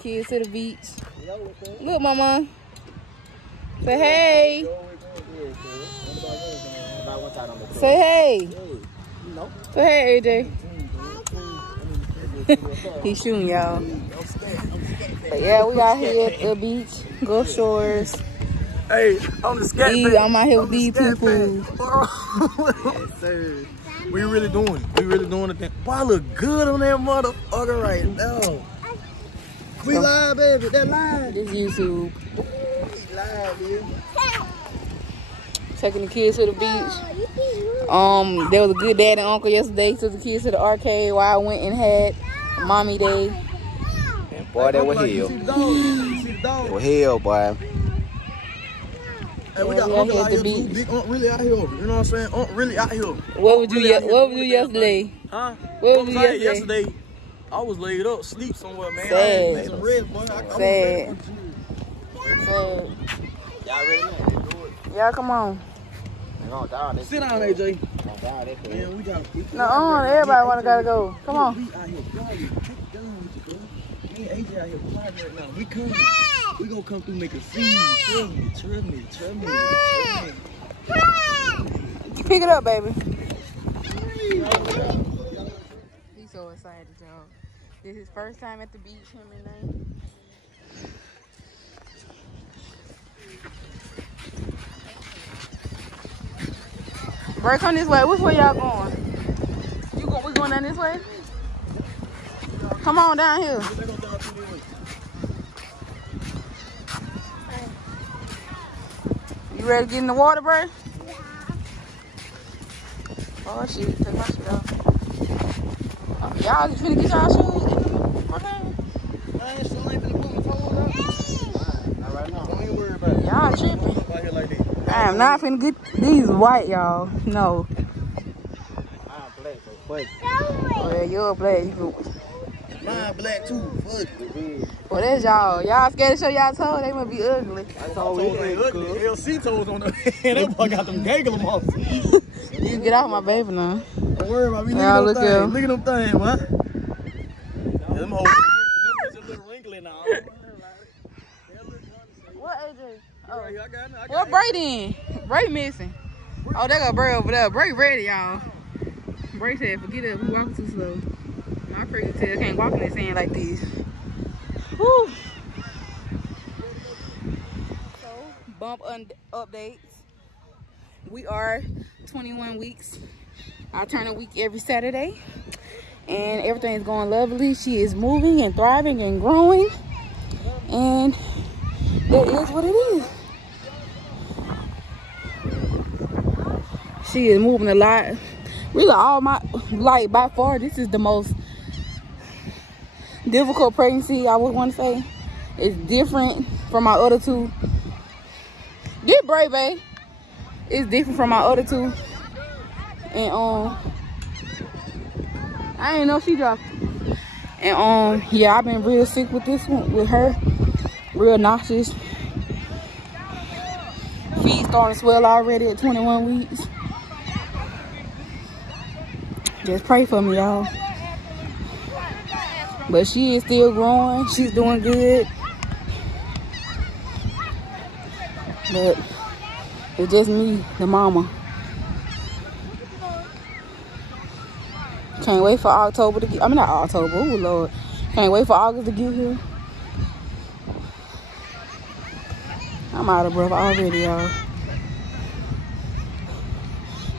kids to the beach. Look, mama. Say hey. Say hey. Say hey, AJ. He's shooting, y'all. But yeah, we out here at the beach, Gulf Shores. Hey, I'm the scat man. I'm out here with these people. Yes, sir. We really doing it. We really doing it. Boy, I look good on that motherfucker right now. We live, baby. That live. This YouTube. We live, baby. Taking the kids to the beach. There was a good dad and uncle yesterday. Took the kids to the arcade while I went and had mommy day. And boy, they were hell. They were hell, boy. Hey, we got uncle out here too. Big Aunt really out here. You know what I'm saying? Aunt really out here. What would you do yesterday? Huh? What was you yesterday? I was laid up, sleep somewhere, man. Sad. I some red, boy. Sad. Y'all ready, man? Y'all come on. Sit down, AJ. Man, we got. No, everybody gotta go. Come on. We out here, me and AJ out here plotting right now. We coming. We gonna come through, make a scene. Trust me. Pick it up, baby. He's so excited, y'all. This is his first time at the beach, him and I. Bray, come this way. Which way y'all going? We going down this way? Come on down here. You ready to get in the water, Bray? Yeah. Oh shit, take my shit off. Y'all just finna get y'all shoes? Okay. I ain't still ain't finna put my toes up. Not right now. Don't even worry about it. Y'all tripping. I am not finna get these white, y'all. No. I'm black, so fuck. Well, you're black. Mine black too. Fuck. Well, that's y'all. Y'all scared to show y'all toes? They must be ugly. Toes ain't ugly. LC toes on the head. That boy got them gaggle them off. You get off my baby now. Don't worry about me. Look at them things. Look at them things, what? Them hoes a little wrinkly now. What, AJ? Oh. I got it. What Bray then? Bray missing. Oh, they got Bray over there. Bray ready, y'all. Bray said, forget it. We walking too slow. My freaking tail can't walk in this sand like this. Whew. So, bump updates. We are 21 weeks. I turn a week every Saturday. And everything is going lovely. She is moving and thriving and growing. And that is what it is. She is moving a lot. Really, all my, like, by far, this is the most difficult pregnancy, I would want to say. It's different from my other two. This Braylen is different from my other two. And, I didn't know she dropped. And, yeah, I've been real sick with this one, with her. Real nauseous. Feet starting to swell already at 21 weeks. Just pray for me, y'all. But she is still growing. She's doing good. But it's just me, the mama. Can't wait for October to get, I mean, not October, oh Lord. Can't wait for August to get here. I'm out of breath already, y'all.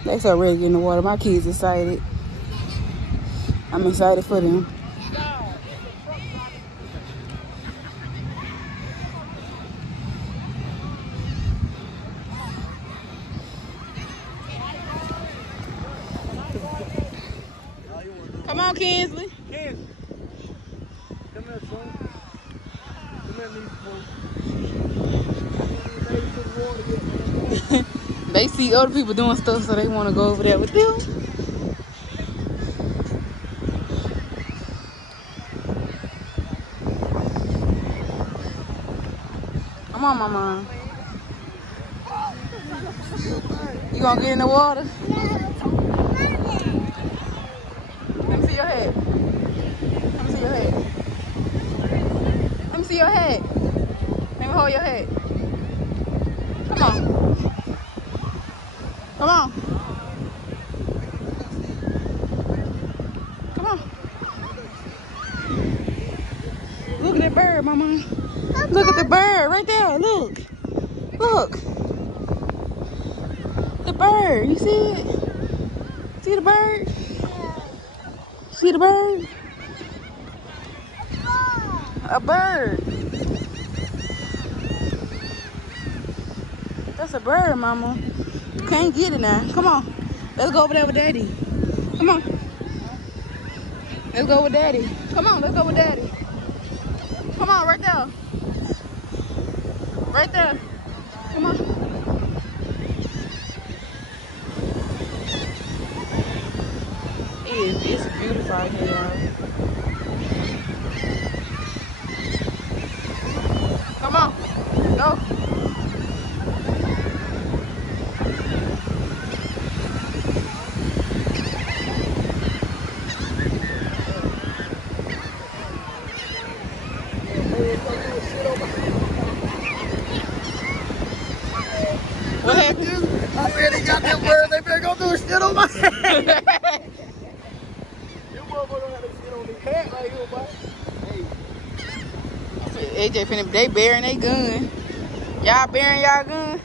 They so ready to get in the water. My kids excited. I'm excited for them. Come on, Kensley. Kensley. Come here, son. Come here, They see other people doing stuff, so they want to go over there with them. Come on, mama. You gonna get in the water? Let me see your head. Let me see your head. Let see your head. Let me hold your head. Come on. Come on. Come on. Look at that bird, Mama. Look at the bird right there. Look. Look. The bird. You see it? See the bird? See the bird? A bird. That's a bird, Mama. You can't get it now. Come on. Let's go over there with Daddy. Come on. Let's go with Daddy. Come on, let's go with Daddy. Come on, right there. Right there. Come on. It's beautiful out here, y'all. Come on. Go. What happened? I said he got them birds. They better go do shit on my head. Right here, boy. Hey. AJ finna, they bearing their gun. Y'all bearing y'all gun?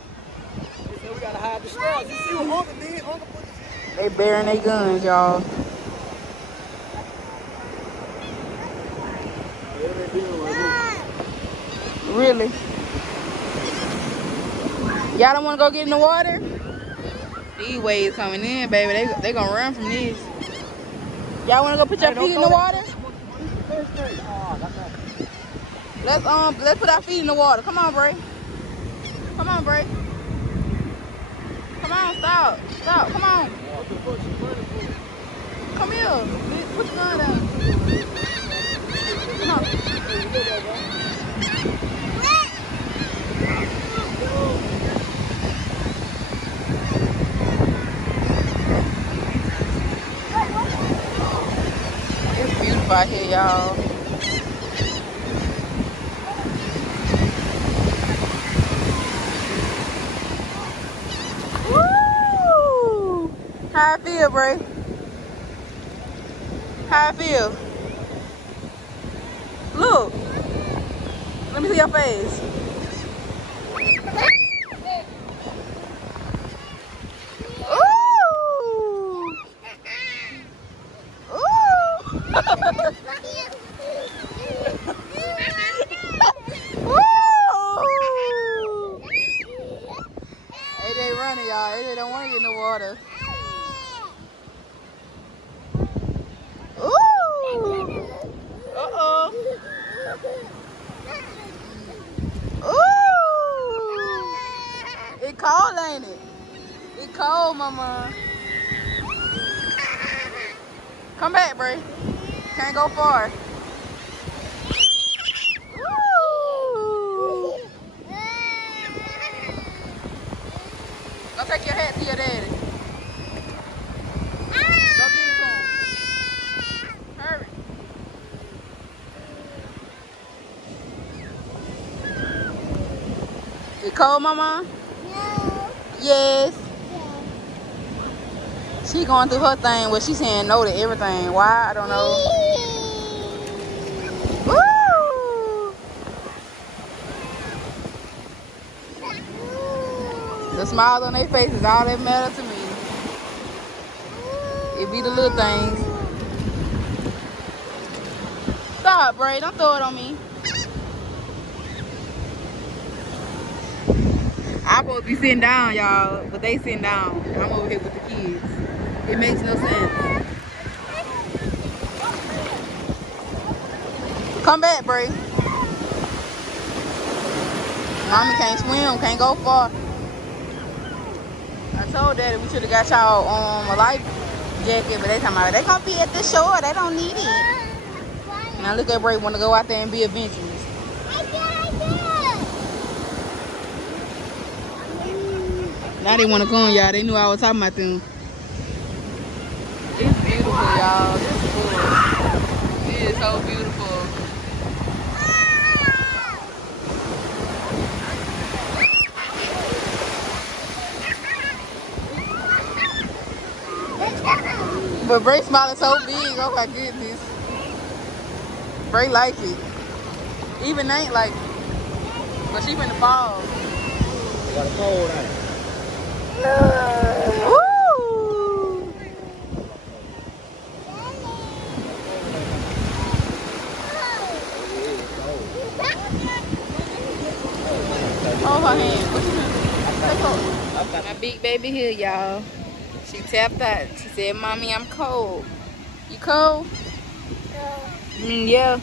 They said we gotta hide the straws. You see what Uncle did? Uncle put his... They bearing their guns, y'all. Really? Y'all don't wanna go get in the water? These waves coming in, baby. They gonna run from this. Y'all wanna go put your feet in the water? Let's put our feet in the water. Come on, Bray. Come on, Bray. Come on, stop. Stop. Come on. Come here. Put your gun down. Come on. It's beautiful out here, y'all. Woo! How I feel, Bray? How I feel? Look. Let me see your face. Ooh! Ooh! Woo! AJ running, y'all. AJ don't want to get in the water. Ooh! Uh-oh. Ooh! It cold, ain't it? It cold, Mama. Come back, Bray. Can't go far. Ooh! Go take your hat to your daddy. Go give it to him. Hurry. It cold, Mama? No. Yes. She going through her thing where she's saying no to everything. Why? I don't know. Woo! The smiles on their faces, all that matter to me. It be the little things. Stop, Bray. Don't throw it on me. I'm supposed to be sitting down, y'all, but they sitting down. I'm over here with the kids. It makes no sense. Come back, Bray. Mommy can't swim, can't go far. I told Daddy we should have got y'all a life jacket, but they talking about they gonna be at the shore. They don't need it. Now look at Bray want to go out there and be adventurous. Now they want to come, y'all. They knew I was talking about them. It's beautiful, y'all. This pool. It is so beautiful. But Bray smiling so big. Oh my goodness. Bray like it. Even ain't like it. But she finna fall. Got a cold out. Woo! Hold her hand. What you doing? My big baby here, y'all. She tapped out. She said, "Mommy, I'm cold." You cold? Yeah.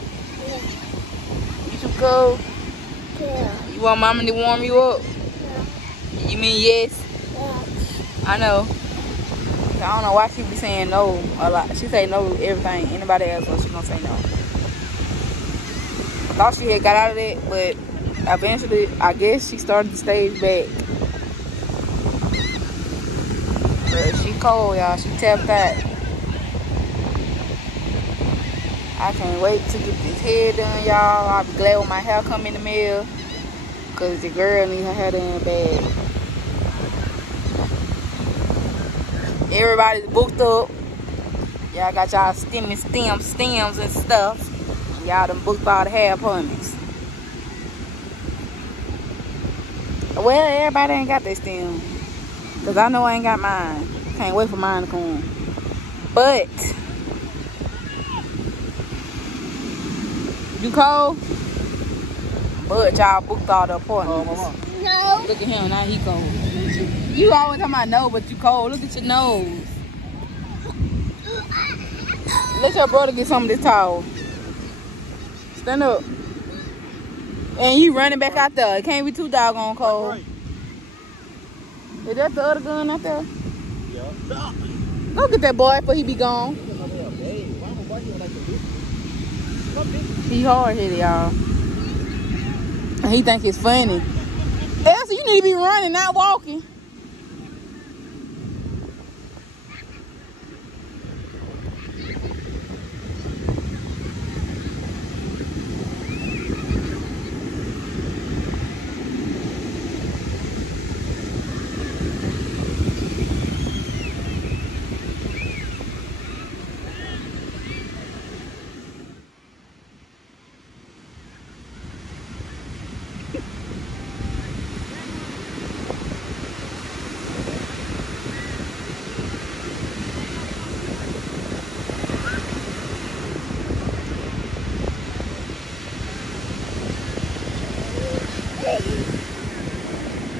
You too cold? Yeah. You want Mama to warm you up? Yeah. You mean yes? Yeah. I know. I don't know why she be saying no a lot. She say no to everything. Anybody else, so she gonna say no. I thought she had got out of that, but eventually, I guess she started to stage back. But she cold, y'all. She tapped out. I can't wait to get this hair done, y'all. I'll be glad when my hair come in the mail. Because the girl needs her hair done bad. Everybody's booked up. Y'all got y'all stems and stuff. Y'all done booked all the hair appointments. Well, everybody ain't got their stem. Because I know I ain't got mine. Can't wait for mine to come. But you cold? But y'all booked all the appointments. No. Look at him, now he cold. You always talking about no, but you cold. Look at your nose. Let your brother get some of this towel. Stand up. And you running back out there. It can't be too doggone cold. Is that the other gun out there? Yeah. Go get that boy before he be gone. He hard-headed, y'all. And he think it's funny. Elsa, you need to be running, not walking.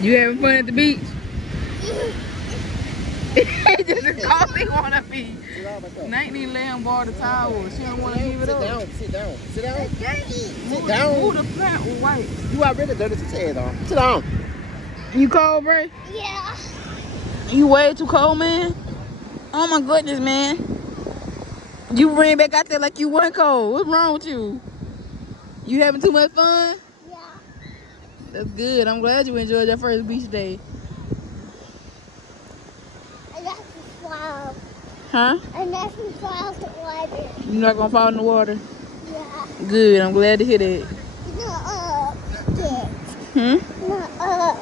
You having fun at the beach? Just as cold as he wanna be. Nate need to let him borrow the towel. She don't wanna give it up. Sit down. Sit Move down. the plant white. You already dirty to head on. Sit down. You cold, Bray? Yeah. You way too cold, man? Oh my goodness, man. You ran back out there like you weren't cold. What's wrong with you? You having too much fun? Yeah. That's good. I'm glad you enjoyed your first beach day. I got to swim. Huh? I got to fall in the water. You're not gonna fall in the water? Yeah. Good. I'm glad to hear that. Not up. Yeah. Not up.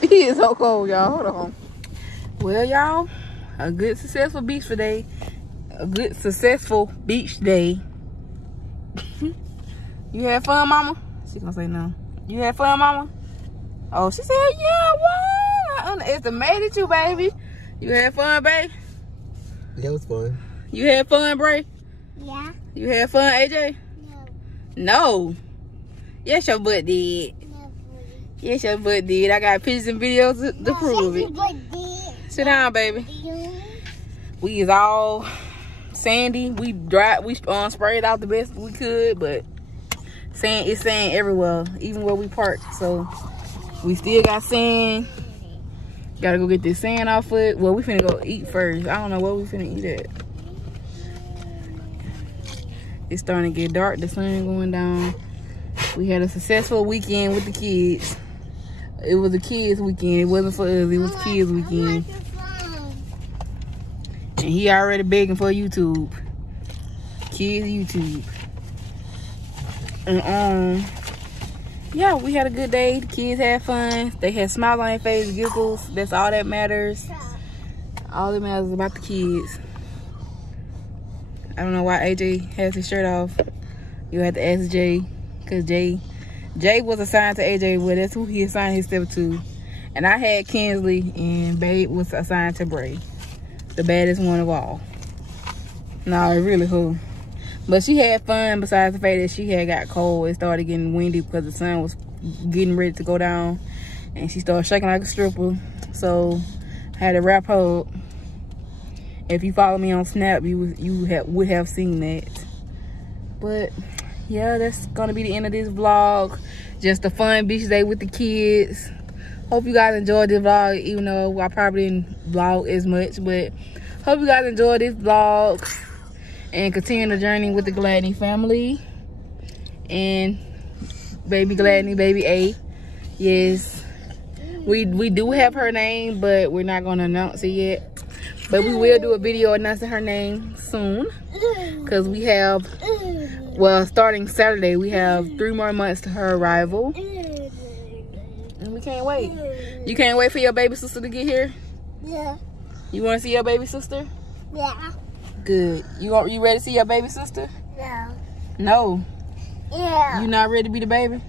He is so cold, y'all. Hold on. Well, y'all, a good successful beach day. A good successful beach day. You had fun, mama? She gonna say no. You had fun, mama? Oh, she said, yeah, what? I underestimated you, baby. You had fun, babe? Yeah, it was fun. You had fun, Bray? Yeah. You had fun, AJ? No. Yes, your butt did. No. Yes, your butt did. I got pictures and videos to prove it. Sit down, baby. We is all sandy. We sprayed out the best we could, but it's sand everywhere, even where we parked. So we still got sand. Gotta go get this sand off it. Well, we finna go eat first. I don't know where we finna eat at. It's starting to get dark. The sun going down. We had a successful weekend with the kids. It was a kids weekend. It wasn't for us. It was kids weekend. And he already begging for YouTube. Kids YouTube. And yeah, we had a good day. The kids had fun. They had smiles on their face, giggles. That's all that matters. All that matters is about the kids. I don't know why AJ has his shirt off. You have to ask Jay, because Jay was assigned to AJ. Well, that's who he assigned himself to. And I had Kensley, and Babe was assigned to Bray, the baddest one of all. No, it really who. But she had fun, besides the fact that she had got cold. It started getting windy because the sun was getting ready to go down, and she started shaking like a stripper. So I had to wrap her up. If you follow me on Snap, you would have seen that. But yeah, that's gonna be the end of this vlog. Just a fun beach day with the kids. Hope you guys enjoyed this vlog, even though I probably didn't vlog as much. But hope you guys enjoyed this vlog and continue the journey with the Gladney family and baby Gladney, baby A. Yes, we do have her name, but we're not gonna announce it yet. But we will do a video announcing her name soon, because we have, well, starting Saturday, we have 3 more months to her arrival. And we can't wait. You can't wait for your baby sister to get here? Yeah. You want to see your baby sister? Yeah. Good. You ready to see your baby sister? No. No. Yeah. You not ready to be the baby?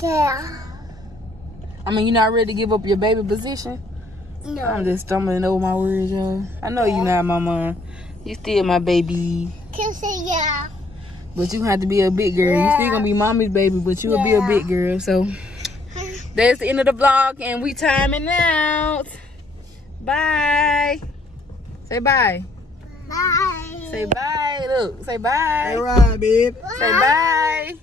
Yeah. I mean, you not ready to give up your baby position? No. I'm just stumbling over my words, y'all. I know you not my mom. You still my baby. Kensley, yeah. But you have to be a big girl. You still gonna be mommy's baby, but you will be a big girl. So that's the end of the vlog, and we timing out. Bye. Say bye. Bye. Say bye. Look, say bye. All right, babe. Say bye.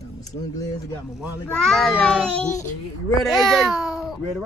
Got my sunglasses, got my wallet. Bye, y'all. You ready, AJ? You ready?